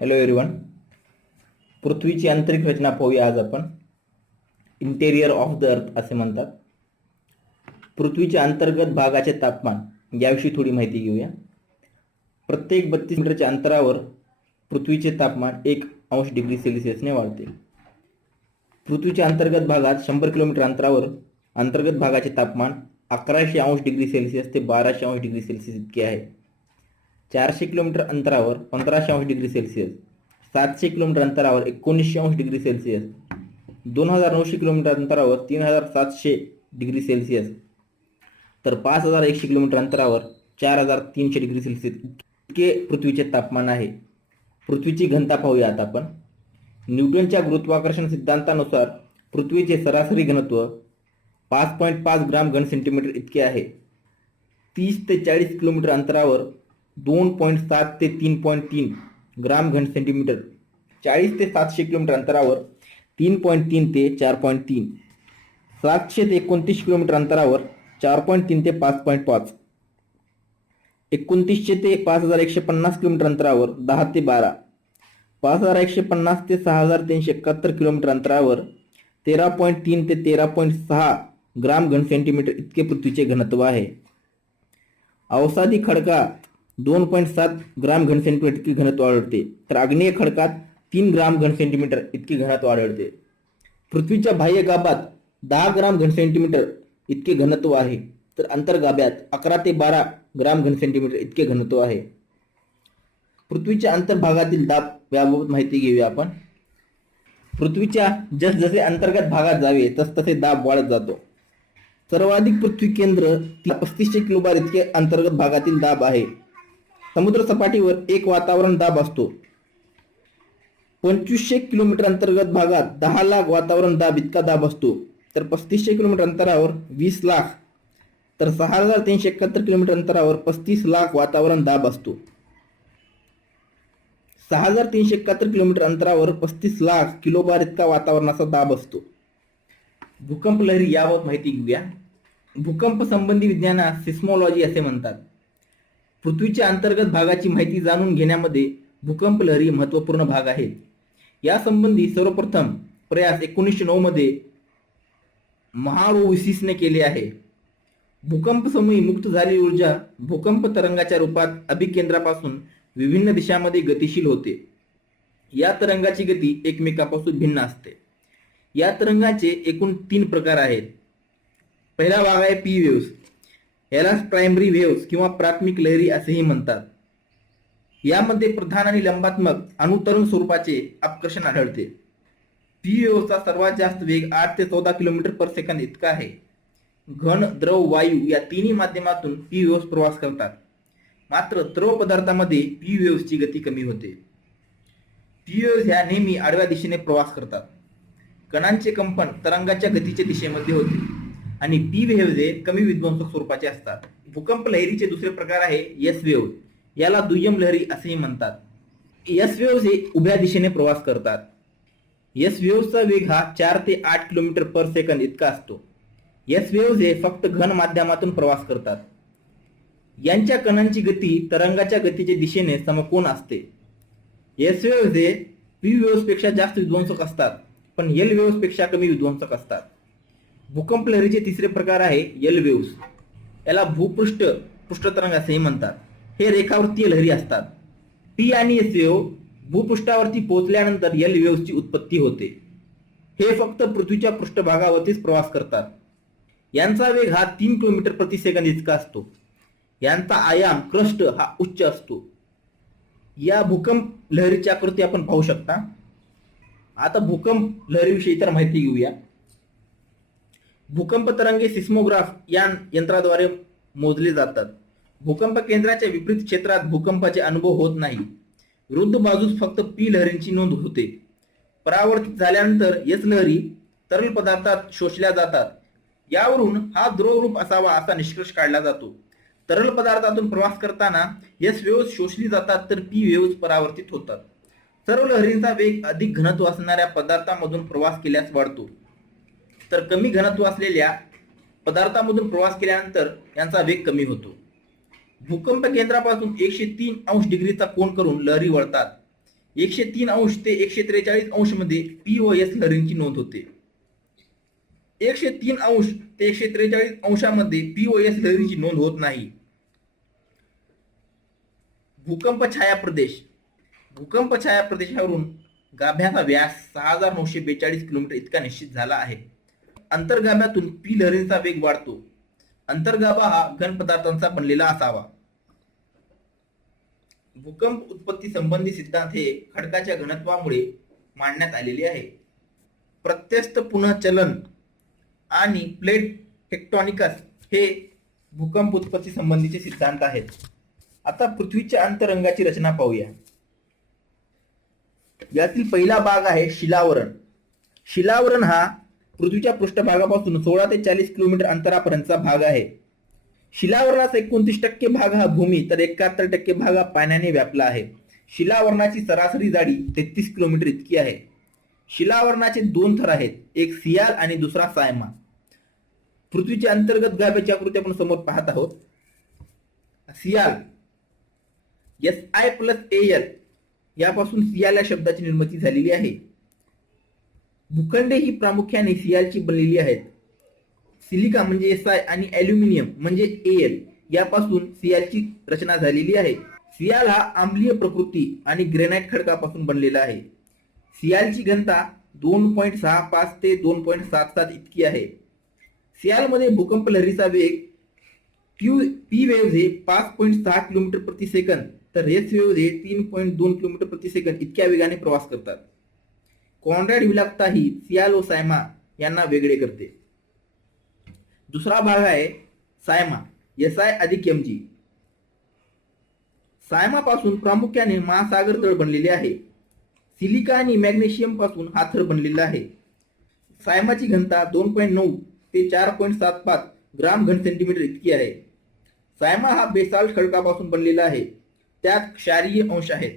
Hello everyone. पृथ्वीची आंतरिक रचना पाहूया आज आपण. इंटेरियर ऑफ द अर्थ असे म्हणतात. पृथ्वीच्या अंतर्गत भागाचे तापमान याविषयी थोडी माहिती घेऊया. प्रत्येक 32 मीटरच्या अंतरावर पृथ्वीचे तापमान 1°C वाढते. पृथ्वीच्या अंतर्गत भागात 100 किलोमीटर अंतरावर अंतर्गत भागाचे तापमान 1100°C ते 1200°C इतके आहे. 400 किलोमीटर अंतरावर 1500°C, 700 किलोमीटर अंतरावर 1900°C, 2900 किलोमीटर अंतरावर 3700°C, तर 5100 किलोमीटर अंतरावर 4300°C इतके पृथ्वीचे तापमान आहे. पृथ्वीची घनता पाहूया आता आपण. न्यूटनच्या गुरुत्वाकर्षण सिद्धांतानुसार पृथ्वीचे सरासरी घनत्व 5.5 ग्राम घन सेंटीमीटर इतके आहे. 30 ते 40 किलोमीटर अंतरावर 2.7 ते 3.3 ग्राम घन सेंटीमीटर, 40 ते 700 किलोमीटर अंतरावर 3.3 ते 4.3, 700 ते 29 किलोमीटर अंतरावर 4.3 ते 5.5, 2900 ते 5150 किलोमीटर अंतरावर 10 ते 12, 5150 ते 6371 किलोमीटर अंतरावर 13.3 ते 13.6 ग्राम घन सेंटीमीटर इतके पृथ्वीचे घनत्व आहे. अवसादी खडकात 2.7 ग्राम घन सेंटीमीटर इतकी घनत्व आढळते, तर आग्नेय खडकात 3 ग्राम घन सेंटीमीटर इतकी घनत्व आढळते. पृथ्वीच्या बाह्य गाभात 10 ग्राम घन सेंटीमीटर इतके घनत्व आहे, तर अंतर्गाभ्यात 11 ते 12 ग्राम घन सेंटीमीटर इतके घनत्व आहे. पृथ्वीच्या अंतर्भागातील दाब याबाबत माहिती घेऊया आपण. पृथ्वीच्या जसजसे अंतर्गत भागात जावे तसतसे दाब वाढत जातो. सर्वाधिक पृथ्वी केंद्र 3500 किलोबार इतके अंतर्गत भागातील दाब आहे. समुद्र सपाटीवर एक वातावरण दाब असतो. 2500 किलोमीटर अंतर्गत भागात 10 लाख वातावरण दाब इतका दाब असतो, तर 3500 किलोमीटर अंतरावर 20 लाख, तर 6371 किलोमीटर अंतरावर 35 लाख वातावरण दाब असतो. 6371 किलोमीटर अंतरावर 35 लाख किलोबार इतका वातावरणाचा दाब असतो. भूकंप लहरी याबाबत माहिती घेऊया. भूकंप संबंधी विज्ञानास सिस्मोलॉजी असे म्हणतात. पृथ्वीच्या अंतर्गत भागाची माहिती जाणून घेण्यामध्ये भूकंप लहरी महत्त्वपूर्ण भाग आहे. या संबंधी सर्वप्रथम प्रयास 1909 मध्ये महाओविसिसने केले आहे. भूकंप समयी मुक्त झालेली ऊर्जा भूकंप तरंगाच्या रूपात अभिकेंद्रापासून विभिन्न दिशांमध्ये गतिशील होते. या तरंगाची गती एकमेकापासून भिन्न असते. या तरंगाचे एकूण 3 प्रकार आहेत. पहिला भाग आहे पी वेव्स. यालाच प्रायमरी वेव्स किंवा प्राथमिक लहरी असेही म्हणतात. यामध्ये प्रधान आणि लंबात्मक अनुतरण स्वरूपाचे अपकर्षण आढळते. पी वेव्सचा सर्वात जास्त वेग 8 ते 14 किलोमीटर पर सेकंद इतका आहे. घन, द्रव, वायू या तिन्ही माध्यमातून पी वेव्स प्रवास करतात. मात्र द्रव पदार्थामध्ये पी वेव्सची गती कमी होते. पी वेव्स ह्या नेहमी आडव्या दिशेने प्रवास करतात. कणांचे कंपन तरंगाच्या गतीच्या दिशेमध्ये होते आणि पी वेव्हज हे कमी विध्वंसक स्वरूपाचे असतात. भूकंप लहरीचे दुसरे प्रकार आहे एस वेव्ह. याला दुय्यम लहरी असेही म्हणतात. एस वेव्हज हे उभ्या दिशेने प्रवास करतात. एस वेव्हचा वेग हा 4 ते 8 किलोमीटर पर सेकंद इतका असतो. एस वेव्हज हे फक्त घन माध्यमातून प्रवास करतात. यांच्या कणांची गती तरंगाच्या गतीच्या दिशेने समकोन असते. एस वेव्हज हे पी वेव्हज पेक्षा जास्त विध्वंसक असतात, पण एल वेव्हज पेक्षा कमी विध्वंसक असतात. भूकंप लहरीचे तिसरे प्रकार आहे एल वेव्हज. याला भूपृष्ठ पृष्ठतरंग असेही म्हणतात. हे रेखावृत्तीय लहरी असतात. पी आणि एस वेव्ह भूपृष्ठावरती पोहोचल्यानंतर एल वेव्हजची उत्पत्ती होते. हे फक्त पृथ्वीच्या पृष्ठभागावरतीच प्रवास करतात. यांचा वेग हा 3 किलोमीटर प्रति सेकंद इतका असतो. यांचा आयाम क्रस्ट हा उच्च असतो. या भूकंप लहरीची आकृती आपण पाहू शकता. आता भूकंप लहरीविषयी तर माहिती घेऊया. भूकंप तरंगे सिस्मोग्राफ या यंत्राद्वारे मोजले जातात. भूकंप केंद्राच्या विपरीत क्षेत्रात भूकंपाचे अनुभव होत नाही. विरुद्ध बाजूस फक्त पी लहरींची नोंद होते. परावर्तित झाल्यानंतर एस लहरी तरल पदार्थात शोषल्या जातात. यावरून हा द्रवरूप असावा असा निष्कर्ष काढला जातो. तरल पदार्थातून प्रवास करताना एस वेव्हज शोषली जातात, तर पी वेव्हज परावर्तित होतात. सर्व लहरींचा वेग अधिक घनत्व असणाऱ्या पदार्थामधून प्रवास केल्यास वाढतो, तर कमी घनत्व असलेल्या पदार्थामधून प्रवास केल्यानंतर यांचा वेग कमी होतो. भूकंप केंद्रापासून 103 अंश डिग्रीचा कोन करून लहरी वळतात. 103° ते 143° मध्ये POS लहरींची नोंद होते. 103° ते 143° POS लहरीची नोंद होत नाही. भूकंप छाया प्रदेश. भूकंप छाया प्रदेशावरून गाभ्याचा व्यास 6942 किलोमीटर इतका निश्चित झाला आहे. अंतर्गाभ्यातून पी लहरींचा वेग वाढतो. अंतर्गाभा हा घन पदार्थांचा बनलेला असावा. भूकंप उत्पत्ती संबंधी सिद्धांत हे खडकाच्या घनत्वामुळे मांडण्यात आलेले आहे. प्रत्यस्त पुनःचलन आणि प्लेट टेक्टोनिक्स हे भूकंप उत्पत्ती संबंधीचे सिद्धांत आहेत. आता पृथ्वीच्या अंतरंगाची रचना पाहूया. यातील पहिला भाग आहे शिलावरण. शिलावरण हा पृथ्वीच्या पृष्ठभागापासून 16 ते 40 किलोमीटर अंतरापर्यंतचा भाग आहे. शिलावरणाचा 29% भाग हा भूमी तर 71% भाग हा पाण्याने व्यापला आहे. शिलावरणाची सरासरी जाडी 33 किलोमीटर इतकी आहे. शिलावरणाचे दोन थर आहेत, एक सियाल आणि दुसरा सायमा. पृथ्वीच्या अंतर्गत गाभ्याची आकृती आपण समोर पाहत आहोत. सियाल Si+Al यापासून सियाल या शब्दाची निर्मिती झालेली आहे. भूखंडे ही प्रामुख्याने सियालची बनलेली आहेत. सिलिका म्हणजे Si आणि ॲल्युमिनियम म्हणजे Al यापासून सियालची रचना झालेली आहे. सियाल हा आम्लीय प्रकृती आणि ग्रेनाइट खडकापासून बनलेला आहे. सियालची घनता 2.65 ते 2.77 इतकी आहे. सियालमध्ये भूकंप लहरीचा वेग पी वेव्ह हे 5.6 किलोमीटर प्रति सेकंद तर एस वेव्ह हे 3.2 किलोमीटर प्रति सेकंद इतक्या वेगाने प्रवास करतात. कॉन्रॅड विलकता ही सियाल व सायमा यांना वेगळे करते. दुसरा भाग आहे सायमा Si+Mg. सायमा पासून प्रामुख्याने महासागर तळ बनलेले आहे. सिलिका आणि मॅग्नेशियम पासून हा थर बनलेला आहे. सायमाची घनता 2.9 ते 4.75 ग्राम घन सेंटीमीटर इतकी आहे. सायमा हा बेसाल्ट खडकापासून बनलेला आहे. त्यात क्षारीय अंश आहेत.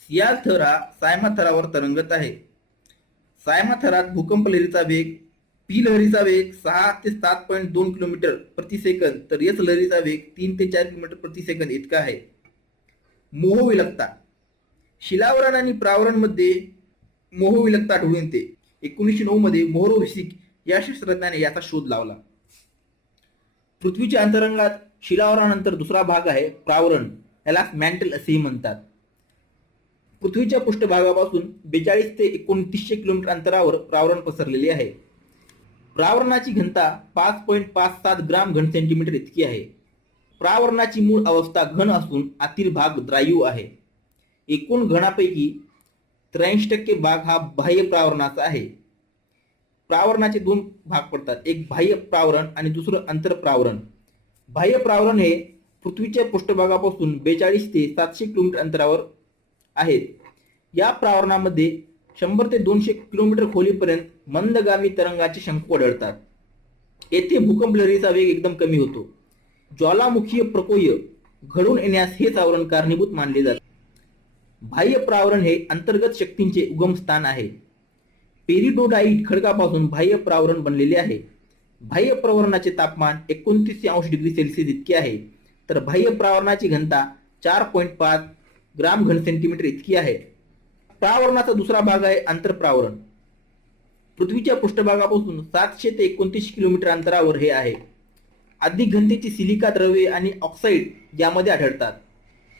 सियाल थर हा सायमा थरावर तरंगत आहे. सायमा थरात भूकंप लहरीचा वेग पी लहरीचा वेग 6 ते 7.2 किलोमीटर प्रति सेकंद तर एस लहरीचा वेग 3 ते 4 किलोमीटर प्रति सेकंद इतका आहे. मोहविलकता. शिलावरण आणि प्रावरण मध्ये मोहविलकता आढळून येते. 1909 मध्ये मोहोरोव्हिसिक या शास्त्रज्ञाने याचा शोध लावला. पृथ्वीच्या अंतरंगात शिलावरणानंतर दुसरा भाग आहे प्रावरण. याला मॅन्टल असेही म्हणतात. पृथ्वीच्या पृष्ठभागापासून 42 ते 2900 किलोमीटर अंतरावर प्रावरण पसरलेले आहे. प्रावरणाची घनता 5.57 ग्राम घन सेंटीमीटर इतकी आहे. प्रावरणाची मूळ अवस्था घन असून आतील भाग द्रायू आहे. एकूण घनापैकी 83% भाग हा बाह्य प्रावरणाचा आहे. प्रावरणाचे दोन भाग पडतात, एक बाह्य प्रावरण आणि दुसरं अंतर्प्रावरण. बाह्य प्रावरण हे पृथ्वीच्या पृष्ठभागापासून 42 ते 700 किलोमीटर अंतरावर आहेत. या प्रावरणामध्ये 100 ते 200 किलोमीटर खोलीपर्यंत मंदगामी तरंगाचे शंकू आढळतात. येथे भूकंप लहरीचा वेग एकदम कमी होतो. ज्वालामुखीय प्रकोय घडून येण्यास हेच आवरण कारणीभूत मानले जाते. बाह्य प्रावरण हे अंतर्गत शक्तींचे उगमस्थान आहे. पेरिडोडाईट खडकापासून बाह्य प्रावरण बनलेले आहे. बाह्य प्रावरणाचे तापमान 29 डिग्री सेल्सिअस इतके आहे तर बाह्य प्रावरणाची घनता 4.5 ग्राम घन सेंटीमीटर इतकी आहे. प्रावरणाचा दुसरा भाग आहे अंतर्प्रावरण. पृथ्वीच्या पृष्ठभागापासून 700 ते 29 किलोमीटर अंतरावर हे आहे. अधिक घनतेची सिलिका द्रव्ये आणि ऑक्साईड यामध्ये आढळतात.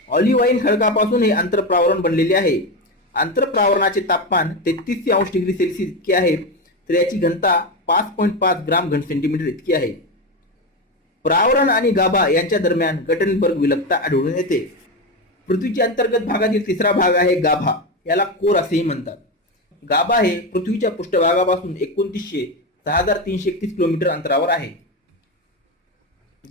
ऑलिव्हाईन खडकापासून हे अंतर्प्रावरण बनलेले आहे. अंतर्प्रावरणाचे तापमान 33 डिग्री सेल्सिअस इतके आहे तर याची घनता 5.5 ग्राम घन सेंटीमीटर इतकी आहे. प्रावरण आणि गाभा यांच्या दरम्यान गटनबर्ग विलकता आढळून येते. पृथ्वीच्या अंतर्गत भागातील तिसरा भाग आहे गाभा. याला कोर असेही म्हणतात. गाभा हे पृथ्वीच्या पृष्ठभागापासून 6331 किलोमीटर अंतरावर आहे.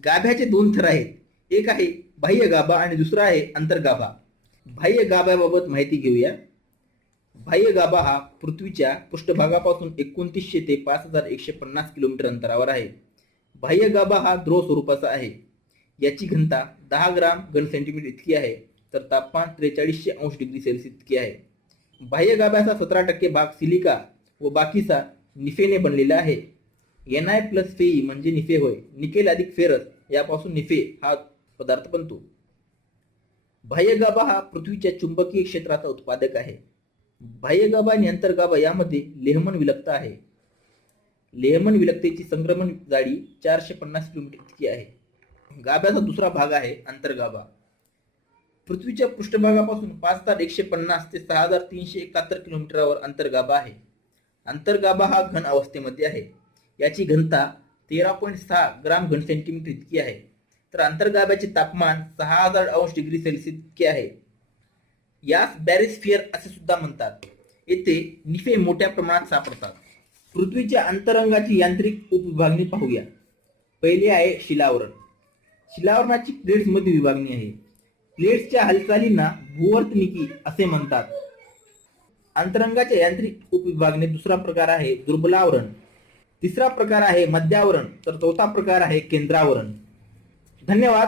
गाभ्याचे दोन थर आहेत, एक आहे बाह्य गाभा आणि दुसरा आहे अंतर्गाभा. बाह्य गाभ्याबाबत माहिती घेऊया. बाह्य गाभा हा पृथ्वीच्या पृष्ठभागापासून 2900 ते 5150 किलोमीटर अंतरावर आहे. बाह्य गाभा हा द्रव स्वरूपाचा आहे. याची घनता 10 ग्राम घन सेंटीमीटर इतकी आहे तर तापमान 4300 डिग्री सेल्सिअस इतके आहे. बाह्य गाभ्याचा 17% भाग सिलिका व बाकीचा निफेने बनलेला आहे. Na+Fe म्हणजे निफे होय. निकेल अधिक फेरस यापासून निफे हा पदार्थ बनतो. बाह्यगाभा हा पृथ्वीच्या चुंबकीय क्षेत्राचा उत्पादक आहे. बाह्यगाभा आणि अंतर्गाभा यामध्ये लेहमन विलकता आहे. लेहमन विलकतेची संक्रमण जाडी 450 किलोमीटर इतकी आहे. गाभ्याचा दुसरा भाग आहे अंतर्गाभा. पृथ्वीच्या पृष्ठभागापासून 5,150 ते 6,371 किलोमीटरवर अंतर्गाभा आहे. अंतर्गाभा हा घन अवस्थेमध्ये आहे. याची घनता 13.6 ग्राम घन सेंटीमीटर इतकी आहे. तर अंतर्गाभ्याचे तापमान 6,000 अंश डिग्री सेल्सिअस इतके आहे. यास बॅरिस्फियर असे सुद्धा म्हणतात. येथे निफे मोठ्या प्रमाणात सापडतात. पृथ्वीच्या अंतरंगाची यांत्रिक उपविभागणी पाहूया. पहिले आहे शिलावरण. शिलावरणाची प्लेट्स मध्ये विभागणी आहे. प्लेट्सच्या हालचालींना भूवर्तनिकी असे म्हणतात. अंतरंगाच्या यांत्रिक उपविभागणी दुसरा प्रकार आहे दुर्बलावरण. तिसरा प्रकार आहे मध्यावरण. तर चौथा प्रकार आहे केंद्रावरण. धन्यवाद.